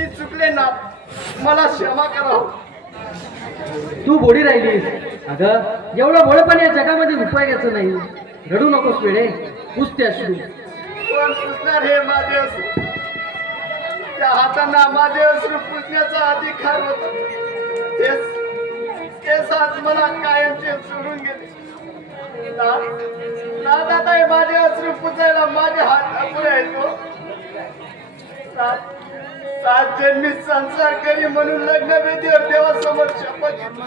मी चुकले ना, मला क्षमा करा. तू भोळी राहिलीस. अगं एवढं भोळेपण या जगामध्ये उपयोगाचं नाही. रडू नकोस वेळे, पुसते अश्रू. कोण पुसणार हे माझे अश्रू? त्या हातांना माझे अश्रू पुसण्याचा अधिकार होता. तेच आज मला कायमचे सोडून गेले. ना दादा, माझे अश्रू पुसायला माझे हात अपुरे येतो. सात जन्मी संसार करी म्हणून लग्न वेदीवर देवासमोर शपथ घेतली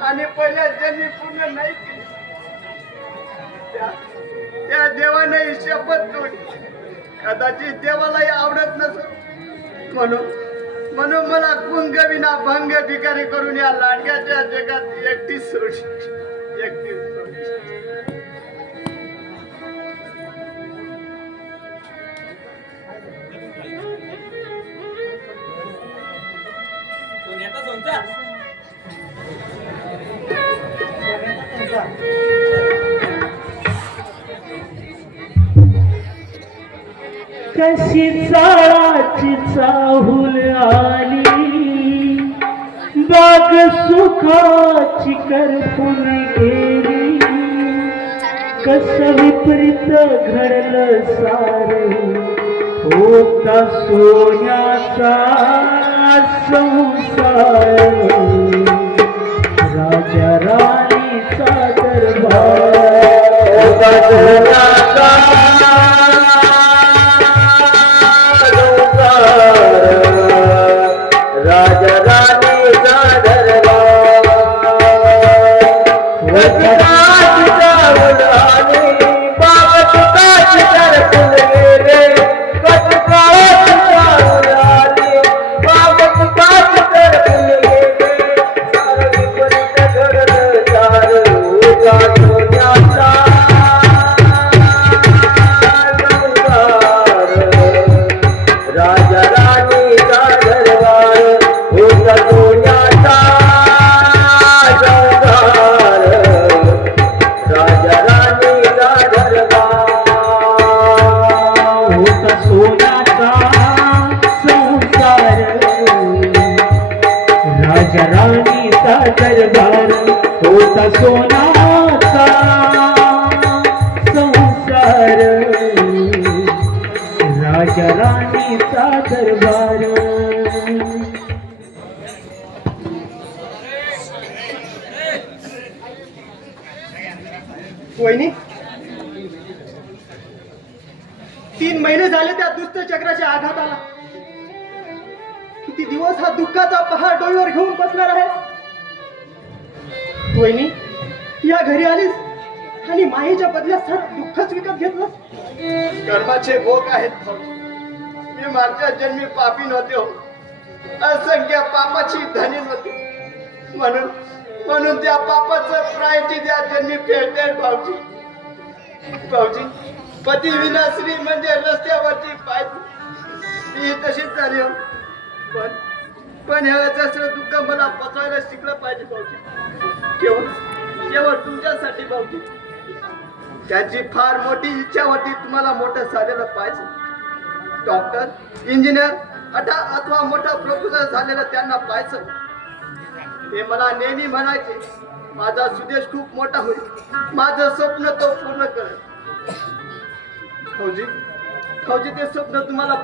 आणि पहिल्या जन्मी पूर्ण नाही केली. त्या देवाने ही शपथ तोडली. कदाचित देवालाही आवडत नसत म्हणून मला कुंगविना भंग भिकारी करून या लाडक्याच्या जगात एकटीच सोडली. कशी चाळाची चाहूल आली, बाग सुखाची करपून गेली. कसं विपरीत घडलं सार, होता सोन्याचा संसार. राजा राणीचा दरबार, राजा राणीचा दरबार. दरबार होता सोनाचा संसार. राजा राणीचा दरबार. वहिनी, 3 महिने झाले त्या दुष्ट चक्राच्या आघाताला. किती दिवस हा दुःखाचा पहाड डोईवर घेऊन बसणार आहे. वहिनी, या घरी आलीस आणि मायेच्या बदल्यात सर्व दुःखच विकत घेतलं. कर्माचे भोग आहेत. मी मागच्या जन्मी पापी नव्हते हो. असंख्य पापाची धनी नव्हती. म्हणून त्या पापाचं प्रायचित या जन्मी फेडते. भाऊजी, पती विनाश्री म्हणजे रस्त्यावरची पायरी. मी तशीच झाली हो. पण ह्याचं दुःख मला पचवायला शिकलं पाहिजे भाऊजी. केवळ तुमच्यासाठी भाऊजी. त्याची फार मोठी इच्छा होती तुम्हाला मोठं झालेलं पाहिजे. डॉक्टर, इंजिनियर अथवा मोठा प्रोफेसर झालेलं त्यांना पाहायचं. ते मला नेहमी म्हणायचे, माझा सुदेश खूप मोठा होईल, माझं स्वप्न तो पूर्ण करेल. भाऊजी, ते स्वप्न तुम्हाला